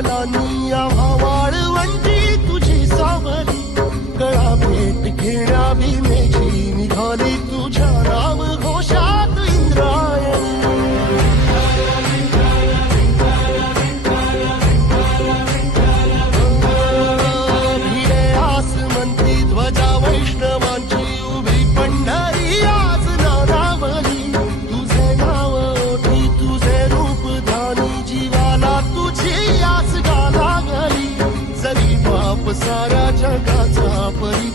पावलांनी आम्हा वाळवंटी तुझी सावली, गळा भेट घेण्या भीमेची निघाली तुझ्या नाम घोषात इंद्रायणी. भिडे आसमंती ध्वजा वैष्णवांची उभी पंढरी आज नानावली, तुझे नाव ओठी तुझे रूप धानी जीवाला तुझी आस गा लागली. जरी बाप साऱ्या जगाचा परी